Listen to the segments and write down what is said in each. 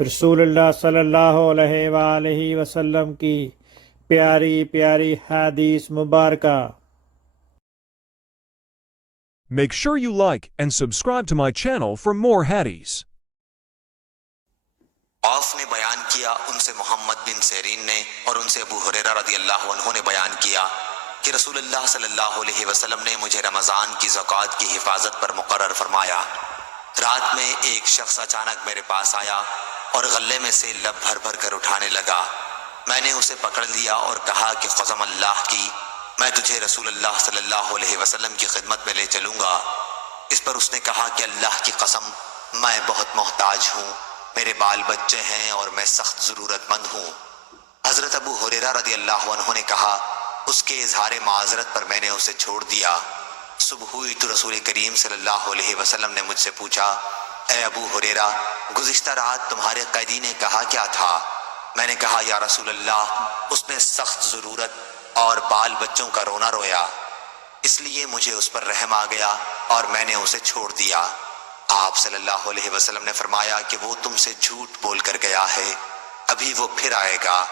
رسول اللہ صلی اللہ علیہ وآلہ وسلم کی پیاری پیاری حدیث مبارکہ۔ Make sure you like and subscribe to my channel for more hadiths. عوف نے بیان کیا ان سے محمد بن سیرین نے اور ان سے ابو ہریرہ رضی اللہ عنہ نے بیان کیا کہ رسول اللہ صلی اللہ علیہ وسلم نے مجھے رمضان کی زکوٰۃ کی حفاظت پر مقرر فرمایا۔ رات میں ایک شخص اچانک میرے پاس آیا اور غلے میں سے لب بھر بھر کر اٹھانے لگا۔ میں نے اسے پکڑ لیا اور کہا کہ قسم اللہ کی، میں تجھے رسول اللہ صلی اللہ علیہ وسلم کی خدمت میں لے چلوں گا۔ اس پر اس نے کہا کہ اللہ کی قسم، میں بہت محتاج ہوں، میرے بال بچے ہیں اور میں سخت ضرورت مند ہوں۔ حضرت ابو ہریرہ رضی اللہ عنہ نے کہا، اس کے اظہار معذرت پر میں نے اسے چھوڑ دیا۔ صبح ہوئی تو رسول کریم صلی اللہ علیہ وسلم نے مجھ سے پوچھا، اے ابو ہریرہ، گزشتہ رات تمہارے قیدی نے کہا کیا تھا؟ میں نے کہا، یا رسول اللہ، اس نے سخت ضرورت اور بال بچوں کا رونا رویا، اس لیے مجھے اس پر رحم آ گیا اور میں نے اسے چھوڑ دیا۔ آپ صلی اللہ علیہ وسلم نے فرمایا کہ وہ تم سے جھوٹ بول کر گیا ہے، ابھی وہ پھر آئے گا۔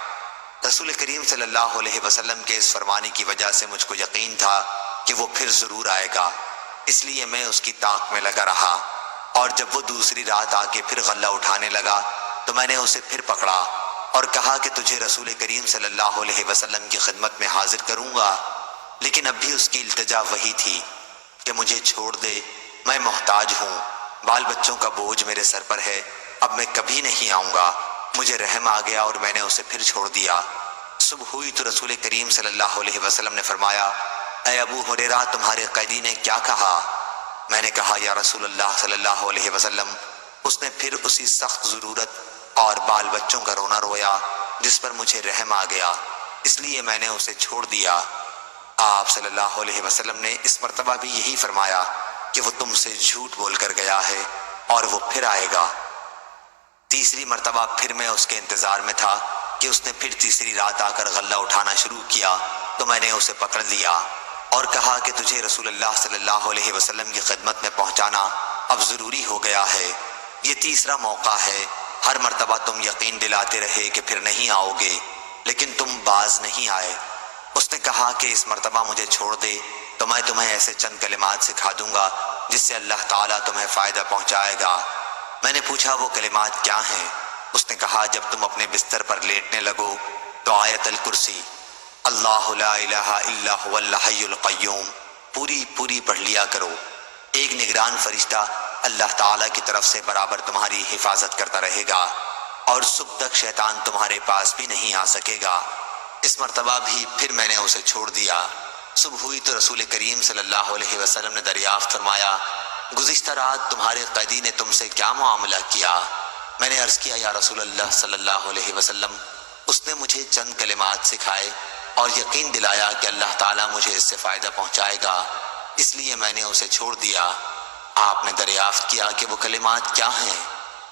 رسول کریم صلی اللہ علیہ وسلم کے اس فرمانے کی وجہ سے مجھ کو یقین تھا کہ وہ پھر ضرور آئے گا، اس لیے میں اس کی طاق میں لگا رہا، اور جب وہ دوسری رات آ کے پھر غلہ اٹھانے لگا تو میں نے اسے پھر پکڑا اور کہا کہ تجھے رسول کریم صلی اللہ علیہ وسلم کی خدمت میں حاضر کروں گا، لیکن اب بھی اس کی التجا وہی تھی کہ مجھے چھوڑ دے، میں محتاج ہوں، بال بچوں کا بوجھ میرے سر پر ہے، اب میں کبھی نہیں آؤں گا۔ مجھے رحم آ گیا اور میں نے اسے پھر چھوڑ دیا۔ صبح ہوئی تو رسول کریم صلی اللہ علیہ وسلم نے فرمایا، اے ابو ہریرہ، تمہارے قیدی نے کیا کہا؟ میں نے کہا، یا رسول اللہ صلی اللہ علیہ وسلم، اس نے پھر اسی سخت ضرورت اور بال بچوں کا رونا رویا جس پر مجھے رحم آ گیا، اس لیے میں نے اسے چھوڑ دیا۔ آپ صلی اللہ علیہ وسلم نے اس مرتبہ بھی یہی فرمایا کہ وہ تم سے جھوٹ بول کر گیا ہے اور وہ پھر آئے گا۔ تیسری مرتبہ پھر میں اس کے انتظار میں تھا کہ اس نے پھر تیسری رات آ کر غلہ اٹھانا شروع کیا تو میں نے اسے پکڑ لیا اور کہا کہ تجھے رسول اللہ صلی اللہ علیہ وسلم کی خدمت میں پہنچانا اب ضروری ہو گیا ہے، یہ تیسرا موقع ہے۔ ہر مرتبہ تم یقین دلاتے رہے کہ پھر نہیں آؤ گے، لیکن تم باز نہیں آئے۔ اس نے کہا کہ اس مرتبہ مجھے چھوڑ دے تو میں تمہیں ایسے چند کلمات سکھا دوں گا جس سے اللہ تعالیٰ تمہیں فائدہ پہنچائے گا۔ میں نے پوچھا، وہ کلمات کیا ہیں؟ اس نے کہا، جب تم اپنے بستر پر لیٹنے لگو تو آیت الکرسی، اللہ لا الہ الا هو الحی القیوم پوری پڑھ لیا کرو۔ ایک نگران فرشتہ اللہ تعالیٰ کی طرف سے برابر تمہاری حفاظت کرتا رہے گا اور صبح تک شیطان تمہارے پاس بھی نہیں آ سکے گا۔ اس مرتبہ بھی پھر میں نے اسے چھوڑ دیا۔ صبح ہوئی تو رسول کریم صلی اللہ علیہ وسلم نے دریافت فرمایا، گزشتہ رات تمہارے قیدی نے تم سے کیا معاملہ کیا؟ میں نے عرض کیا، یا رسول اللہ صلی اللہ علیہ وسلم، اس نے مجھے چند کلمات سکھائے اور یقین دلایا کہ اللہ تعالیٰ مجھے اس سے فائدہ پہنچائے گا، اس لیے میں نے اسے چھوڑ دیا۔ آپ نے دریافت کیا کہ وہ کلمات کیا ہیں؟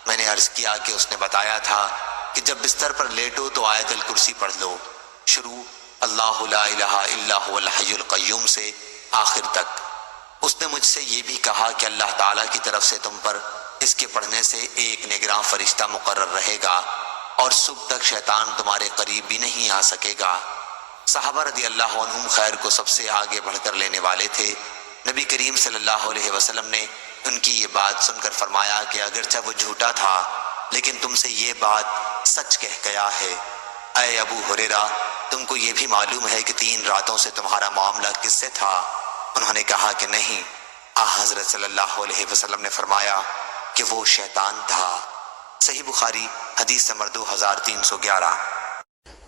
میں نے عرض کیا کہ اس نے بتایا تھا کہ جب بستر پر لیٹو تو آیت الکرسی پڑھ لو، شروع اللہ لا الہ الا هو الحی القیوم سے آخر تک۔ اس نے مجھ سے یہ بھی کہا کہ اللہ تعالیٰ کی طرف سے تم پر اس کے پڑھنے سے ایک نگراں فرشتہ مقرر رہے گا اور صبح تک شیطان تمہارے قریب بھی نہیں آ سکے گا۔ صحابہ رضی اللہ عنہم خیر کو سب سے آگے بڑھ کر لینے والے تھے۔ نبی کریم صلی اللہ علیہ وسلم نے ان کی یہ بات سن کر فرمایا کہ اگرچہ وہ جھوٹا تھا لیکن تم سے یہ بات سچ کہہ گیا ہے۔ اے ابو ہریرہ، تم کو یہ بھی معلوم ہے کہ 3 راتوں سے تمہارا معاملہ کس سے تھا؟ انہوں نے کہا کہ نہیں۔ حضرت صلی اللہ علیہ وسلم نے فرمایا کہ وہ شیطان تھا۔ صحیح بخاری حدیث نمبر 2311۔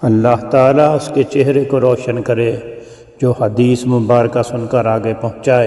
اللہ تعالیٰ اس کے چہرے کو روشن کرے جو حدیث مبارکہ سن کر آگے پہنچائے۔